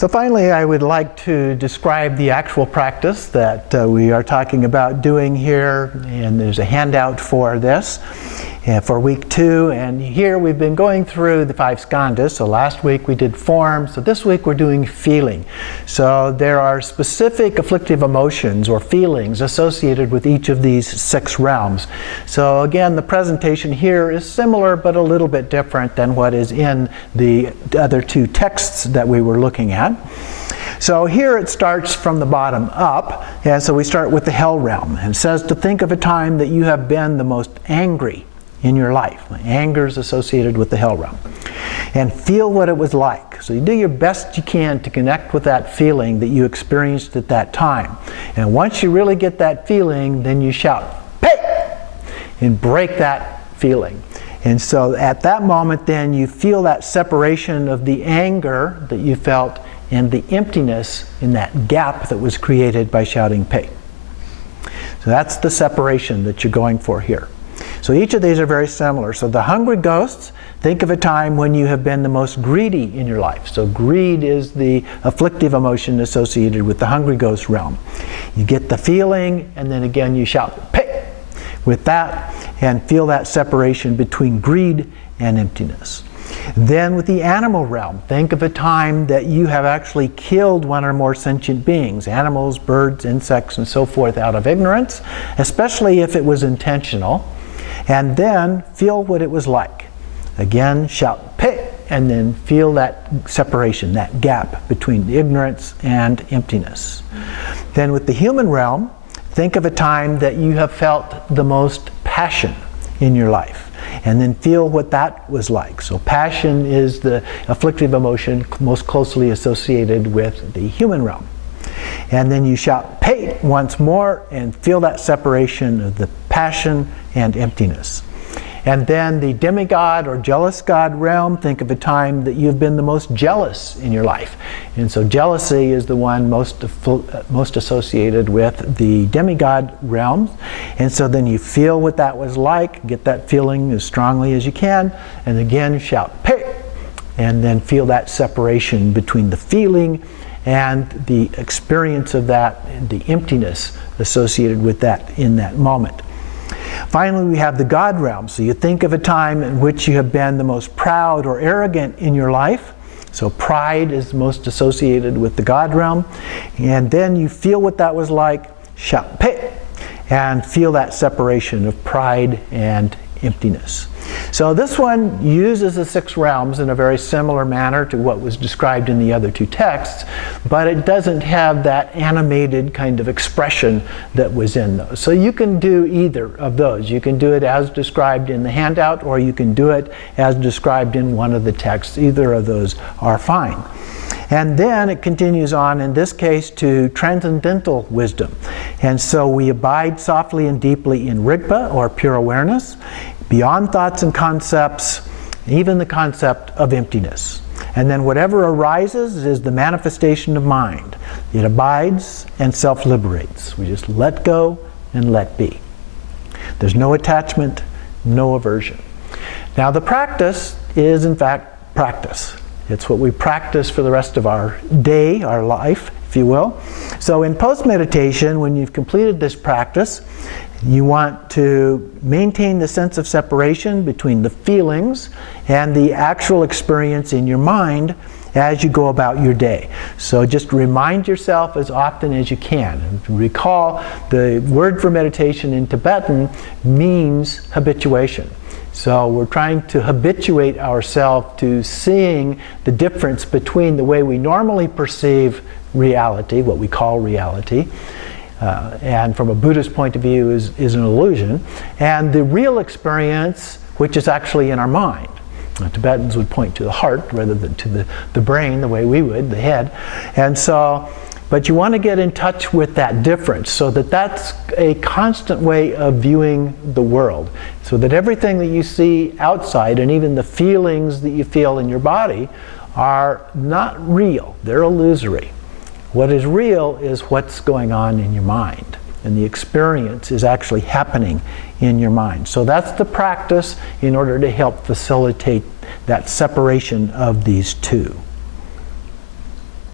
So finally, I would like to describe the actual practice that we are talking about doing here, and there's a handout for this for week 2. And here we've been going through the 5 skandhas. So last week we did form, so this week we're doing feeling. So there are specific afflictive emotions or feelings associated with each of these 6 realms. So again, the presentation here is similar but a little bit different than what is in the other 2 texts that we were looking at. So here it starts from the bottom up, and so we start with the hell realm. And it says to think of a time that you have been the most angry in your life. Anger is associated with the hell realm. And feel what it was like. So you do your best you can to connect with that feeling that you experienced at that time. And once you really get that feeling, then you shout, "Pay!" and break that feeling. And so at that moment then you feel that separation of the anger that you felt and the emptiness in that gap that was created by shouting "Pay." So that's the separation that you're going for here. So each of these are very similar. So the hungry ghosts, think of a time when you have been the most greedy in your life. So greed is the afflictive emotion associated with the hungry ghost realm. You get the feeling, and then again you shout "Pay!" with that, and feel that separation between greed and emptiness. Then with the animal realm, think of a time that you have actually killed one or more sentient beings, animals, birds, insects, and so forth, out of ignorance, especially if it was intentional. And then feel what it was like. Again, shout "Pay!" and then feel that separation, that gap between ignorance and emptiness. Then with the human realm, think of a time that you have felt the most passion in your life. And then feel what that was like. So passion is the afflictive emotion most closely associated with the human realm. And then you shout "Pay!" once more and feel that separation of the passion and emptiness. And then the demigod or jealous god realm, think of a time that you've been the most jealous in your life. And so jealousy is the one most associated with the demigod realms. And so then you feel what that was like, get that feeling as strongly as you can, and again shout "Pay!" and then feel that separation between the feeling and the experience of that, and the emptiness associated with that in that moment. Finally, we have the God realm. So you think of a time in which you have been the most proud or arrogant in your life. So pride is most associated with the God realm. And then you feel what that was like, shout "Pay!" and feel that separation of pride and emptiness. So this one uses the 6 realms in a very similar manner to what was described in the other 2 texts, but it doesn't have that animated kind of expression that was in those. So you can do either of those. You can do it as described in the handout, or you can do it as described in one of the texts. Either of those are fine. And then it continues on, in this case, to transcendental wisdom. And so we abide softly and deeply in Rigpa, or pure awareness, beyond thoughts and concepts, even the concept of emptiness. And then whatever arises is the manifestation of mind. It abides and self-liberates. We just let go and let be. There's no attachment, no aversion. Now the practice is in fact practice. It's what we practice for the rest of our day, our life, if you will. So in post-meditation, when you've completed this practice, you want to maintain the sense of separation between the feelings and the actual experience in your mind as you go about your day. So just remind yourself as often as you can. And recall, the word for meditation in Tibetan means habituation. So we're trying to habituate ourselves to seeing the difference between the way we normally perceive reality, what we call reality, and from a Buddhist point of view is an illusion, and the real experience, which is actually in our mind. Now, Tibetans would point to the heart rather than to the brain, the way we would, the head. And so, but you want to get in touch with that difference, so that that's a constant way of viewing the world, so that everything that you see outside, and even the feelings that you feel in your body, are not real. They're illusory. What is real is what's going on in your mind, and the experience is actually happening in your mind. So that's the practice in order to help facilitate that separation of these 2.